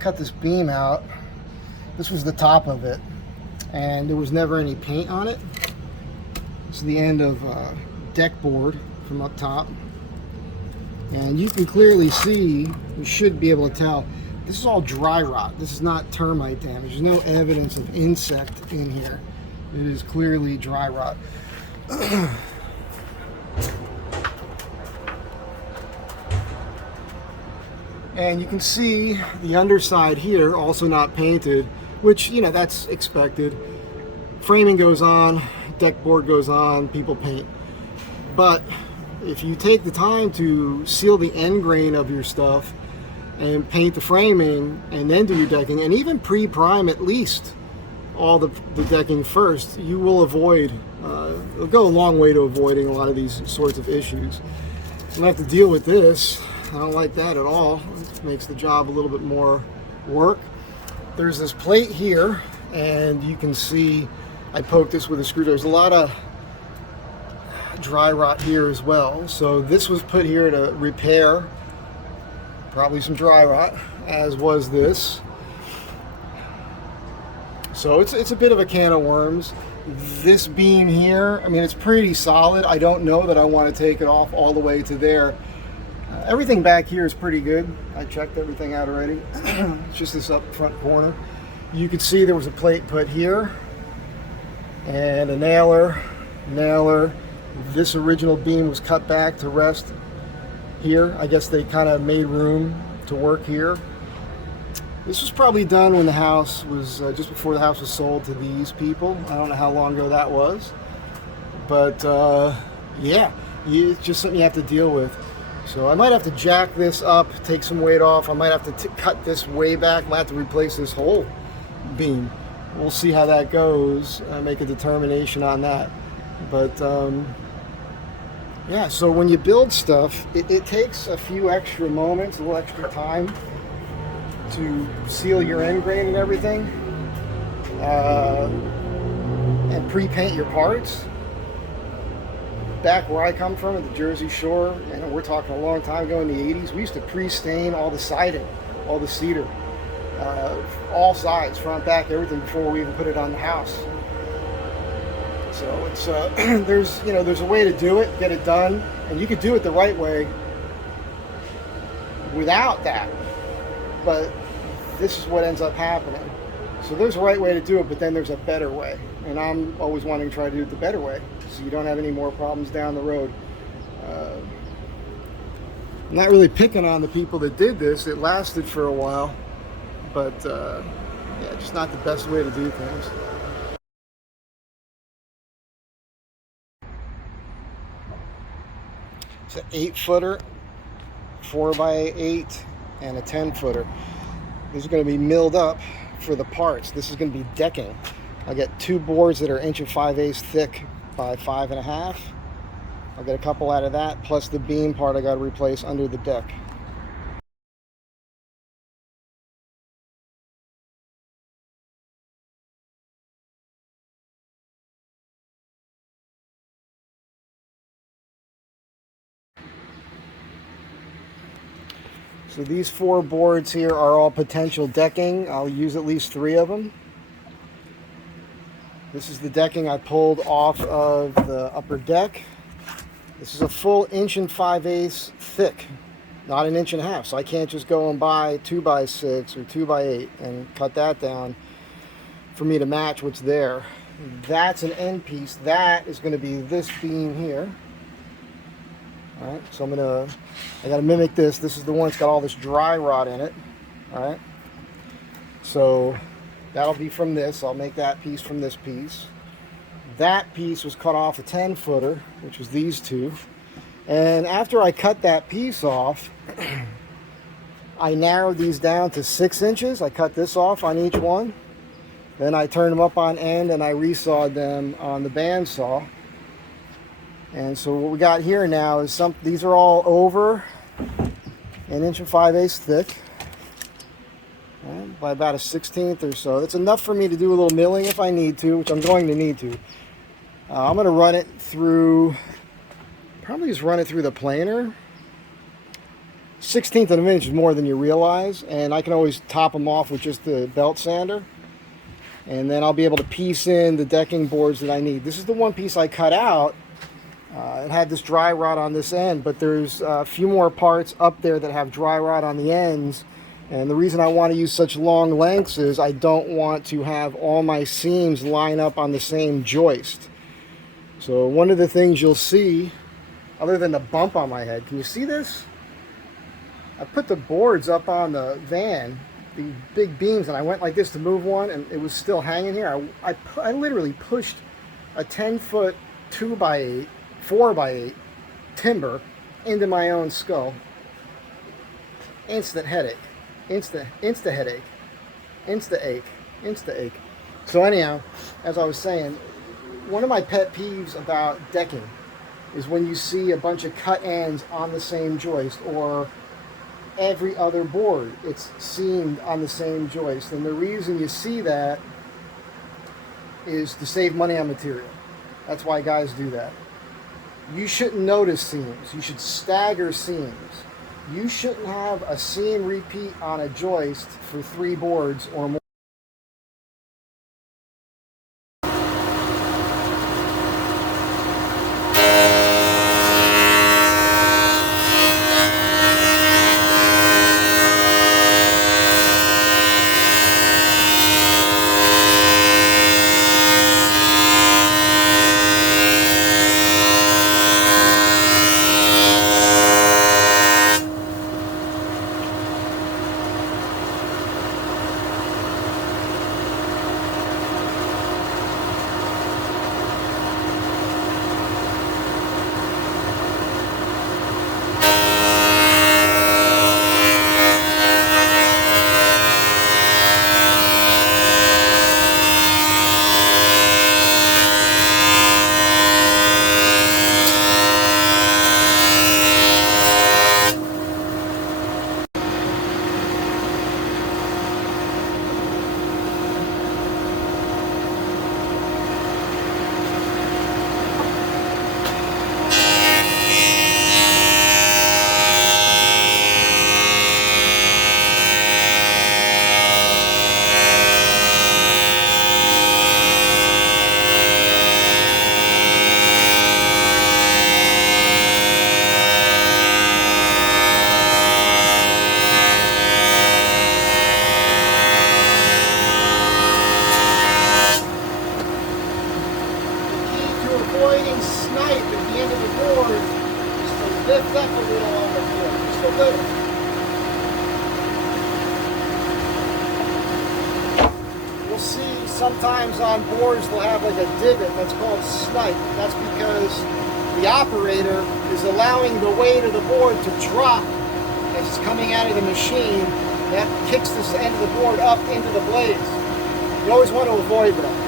cut this beam out. This was the top of it, and there was never any paint on it. This is the end of deck board from up top, and you can clearly see, you should be able to tell, this is all dry rot. This is not termite damage. There's no evidence of insect in here. It is clearly dry rot. And you can see the underside here, also not painted, which, you know, that's expected. Framing goes on, deck board goes on, people paint. But if you take the time to seal the end grain of your stuff and paint the framing and then do your decking, and even pre-prime at least all the decking first, you will avoid, it'll go a long way to avoiding a lot of these sorts of issues. You don't have to deal with this. I don't like that at all. It makes the job a little bit more work. There's this plate here, and you can see I poked this with a screwdriver. There's a lot of dry rot here as well. So this was put here to repair probably some dry rot, as was this. So it's a bit of a can of worms. This beam here, I mean, it's pretty solid. I don't know that I want to take it off all the way to there. Everything back here is pretty good. I checked everything out already. It's just this up front corner. You could see there was a plate put here and a nailer. This original beam was cut back to rest here. I guess they kind of made room to work here. This was probably done when the house was, just before the house was sold to these people. I don't know how long ago that was. But yeah, it's just something you have to deal with. So I might have to jack this up, take some weight off. I might have to cut this way back. I might have to replace this whole beam. We'll see how that goes. Make a determination on that. But yeah, so when you build stuff, it takes a few extra moments, a little extra time to seal your end grain and everything, and pre-paint your parts. Back where I come from, at the Jersey Shore, and we're talking a long time ago in the 80s, we used to pre-stain all the siding, all the cedar, all sides, front, back, everything, before we even put it on the house. So it's there's a way to do it, get it done, and you could do it the right way without that. But this is what ends up happening. So there's a right way to do it, but then there's a better way. And I'm always wanting to try to do it the better way, so you don't have any more problems down the road. I'm not really picking on the people that did this. It lasted for a while, but yeah, just not the best way to do things. It's an 8-footer, 4x8, and a 10-footer. These are going to be milled up for the parts. This is going to be decking. I get 2 boards that are 1 5/8 thick by 5.5. I'll get a couple out of that, plus the beam part I got to replace under the deck. So these 4 boards here are all potential decking. I'll use at least 3 of them. This is the decking I pulled off of the upper deck. This is a full 1 5/8 thick, not 1.5 inches. So I can't just go and buy 2x6 or 2x8 and cut that down for me to match what's there. That's an end piece. That is going to be this beam here. All right, so I got to mimic this. This is the one that's got all this dry rot in it. All right, so that'll be from this. I'll make that piece from this piece. That piece was cut off a 10-footer, which was these 2. And after I cut that piece off, I narrowed these down to 6 inches. I cut this off on each one. Then I turned them up on end and I resawed them on the bandsaw. And so what we got here now is these are all over 1 5/8 thick. By about a 1/16 or so. That's enough for me to do a little milling if I need to, which I'm going to need to. I'm going to run it through, probably just run it through the planer. 1/16 of an inch is more than you realize, and I can always top them off with just the belt sander, and then I'll be able to piece in the decking boards that I need. This is the one piece I cut out. It had this dry rot on this end, but there's a few more parts up there that have dry rot on the ends, and the reason I want to use such long lengths is I don't want to have all my seams line up on the same joist. So one of the things you'll see, other than the bump on my head, can you see this? I put the boards up on the van, the big beams, and I went like this to move one, and it was still hanging here. I literally pushed a 10-foot 2x8, 4x8 timber into my own skull. Instant headache. Insta headache. Insta ache. So anyhow, as I was saying, one of my pet peeves about decking is when you see a bunch of cut ends on the same joist, or every other board it's seamed on the same joist. And the reason you see that is to save money on material. That's why guys do that. You shouldn't notice seams. You should stagger seams. You shouldn't have a seam repeat on a joist for 3 boards or more. Avoiding snipe at the end of the board is to lift up a little on the board, just a little. You'll see sometimes on boards they'll have like a divot that's called snipe. That's because the operator is allowing the weight of the board to drop as it's coming out of the machine. That kicks this end of the board up into the blades. You always want to avoid that.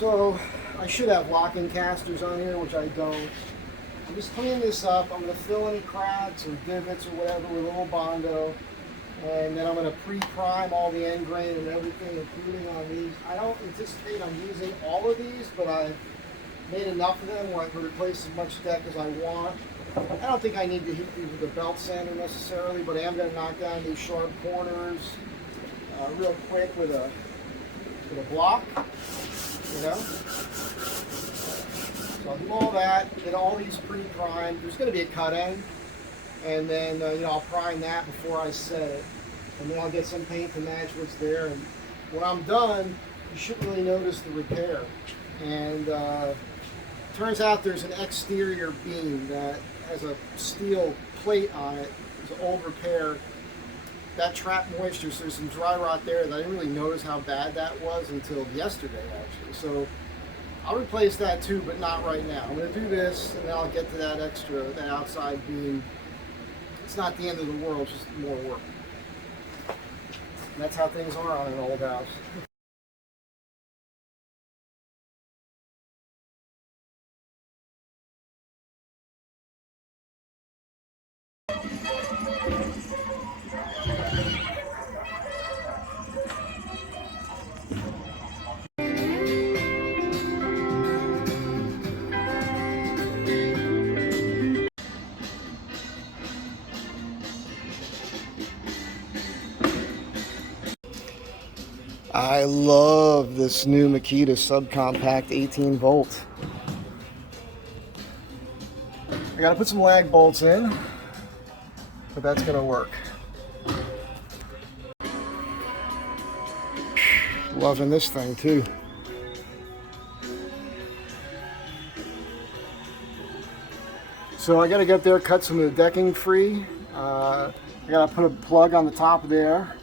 So I should have locking casters on here, which I don't. I'm just cleaning this up. I'm going to fill any cracks or divots or whatever with a little Bondo. And then I'm going to pre-prime all the end grain and everything, including on these. I don't anticipate I'm using all of these, but I've made enough of them where I can replace as much deck as I want. I don't think I need to hit these with a belt sander necessarily, but I am going to knock down these sharp corners real quick with a block, you know. So I'll do all that, get all these pre-primed. There's going to be a cut end, and then you know, I'll prime that before I set it, and then I'll get some paint to match what's there. And when I'm done, you shouldn't really notice the repair. And turns out there's an exterior beam that has a steel plate on it. It's an old repair that trapped moisture, so there's some dry rot there that I didn't really notice how bad that was until yesterday, actually. So I'll replace that too, but not right now. I'm going to do this, and then I'll get to that outside beam. It's not the end of the world, just more work. And that's how things are on an old house. I love this new Makita subcompact 18 volt. I gotta put some lag bolts in, but that's gonna work. Loving this thing too. So I gotta get there, cut some of the decking free. I gotta put a plug on the top there.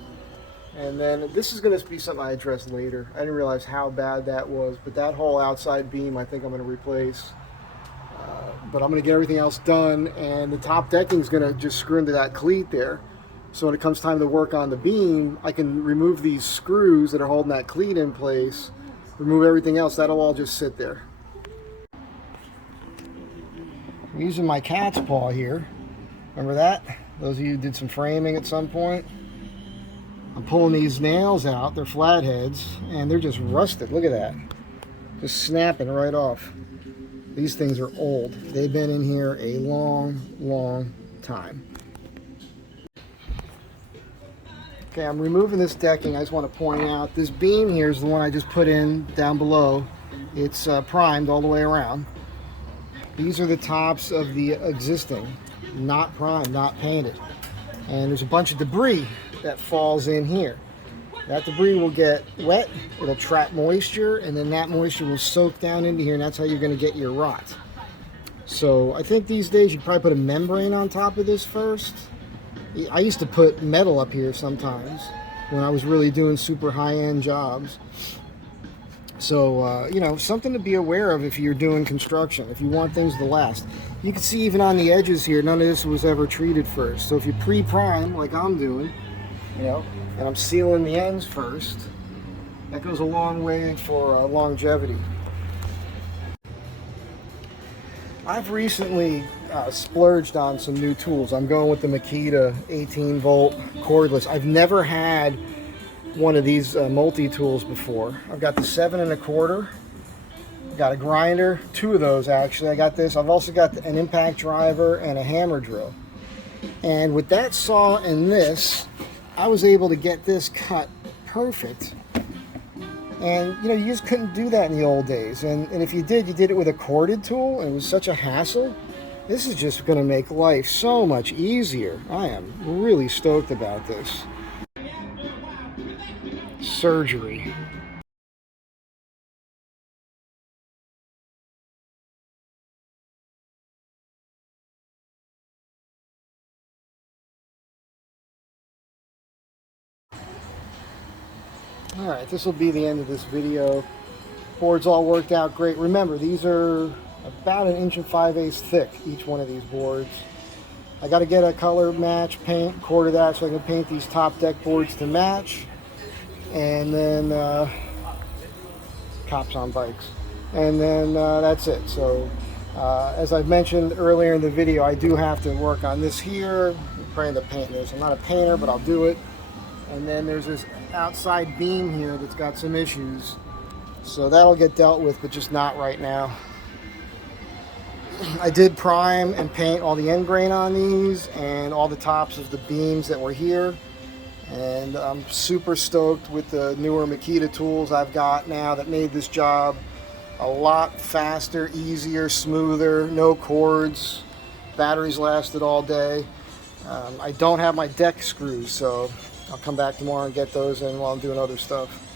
And then this is going to be something I address later. I didn't realize how bad that was, but that whole outside beam I think I'm going to replace. But I'm going to get everything else done, and the top decking is going to just screw into that cleat there. So when it comes time to work on the beam, I can remove these screws that are holding that cleat in place, remove everything else. That'll all just sit there. I'm using my cat's paw here. Remember that? Those of you who did some framing at some point. I'm pulling these nails out, they're flatheads, and they're just rusted. Look at that. Just snapping right off. These things are old. They've been in here a long, long time. Okay, I'm removing this decking. I just want to point out, this beam here is the one I just put in down below. It's primed all the way around. These are the tops of the existing, not primed, not painted. And there's a bunch of debris that falls in here. That debris will get wet, it'll trap moisture, and then that moisture will soak down into here, and that's how you're going to get your rot. So I think these days you'd probably put a membrane on top of this first. I used to put metal up here sometimes when I was really doing super high-end jobs. So, you know, something to be aware of if you're doing construction, if you want things to last. You can see even on the edges here, none of this was ever treated first. So if you pre-prime, like I'm doing, you know, and I'm sealing the ends first, that goes a long way for longevity. I've recently splurged on some new tools. I'm going with the Makita 18 volt cordless. I've never had one of these multi-tools before. I've got the 7 1/4. Got a grinder, 2 of those actually. I got this. I've also got an impact driver and a hammer drill. And with that saw and this, I was able to get this cut perfect. And you know, you just couldn't do that in the old days. And if you did it with a corded tool, and it was such a hassle. This is just going to make life so much easier. I am really stoked about this. Surgery. Alright, this will be the end of this video. Boards all worked out great. Remember, these are about 1 5/8 inches thick, each one of these boards. I got to get a color match paint, quarter that so I can paint these top deck boards to match. And then cops on bikes. And then that's it. So as I mentioned earlier in the video, I do have to work on this here. I'm trying to paint this. I'm not a painter, but I'll do it. And then there's this outside beam here that's got some issues. So that'll get dealt with, but just not right now. I did prime and paint all the end grain on these and all the tops of the beams that were here. And I'm super stoked with the newer Makita tools I've got now that made this job a lot faster, easier, smoother, no cords. Batteries lasted all day. I don't have my deck screws, so I'll come back tomorrow and get those in while I'm doing other stuff.